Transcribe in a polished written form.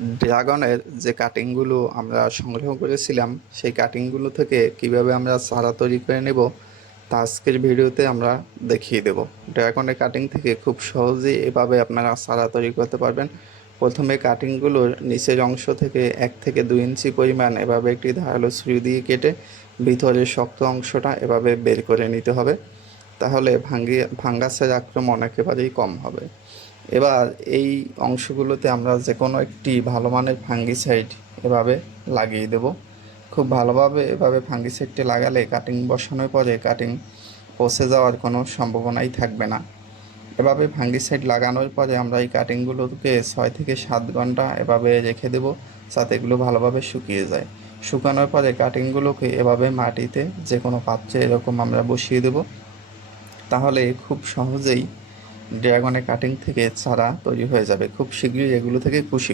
ড্রাগনের যে কাটিংগুলো আমরা সংগ্রহ করেছিলাম সেই কাটিংগুলো থেকে কিভাবে আমরা চারা তৈরি করে নেব তা আজকের ভিডিওতে আমরা দেখিয়ে দেব। ড্রাগনের কাটিং থেকে খুব সহজেই এভাবে আপনারা চারা তৈরি করতে পারবেন। প্রথমে কাটিংগুলোর নিচের অংশ থেকে 1 থেকে 2 ইঞ্চি পরিমাণ এভাবে একটি ধারালো ছুরি দিয়ে কেটে ভিতরের শক্ত অংশটা এভাবে বের করে নিতে হবে। তাহলে ফাঙ্গাসের আক্রমণ একেবারেই কম হবে। এবার এই অংশগুলোতে আমরা যে কোনো একটি ভালো মানের ফাঙ্গিসাইড এভাবে লাগিয়ে দেব। খুব ভালোভাবে এভাবে ফাঙ্গিসাইডটি লাগালে কাটিং বসানোর পরে কাটিং পচে যাওয়ার কোনো সম্ভাবনাই থাকবে না। এভাবে ফাঙ্গিসাইড লাগানোর পরে আমরা এই কাটিংগুলোকে 6 থেকে 7 ঘন্টা এভাবে রেখে দেব, যাতে এগুলো ভালোভাবে শুকিয়ে যায়। শুকানোর পরে কাটিংগুলোকে এভাবে মাটিতে যে কোনো পাত্রে এরকম আমরা বসিয়ে দেব। তাহলে খুব সহজেই ড্রাগনের কাটিং থেকে চারা তৈরি হয়ে যাবে। খুব শীঘ্রই এগুলো থেকে কুশি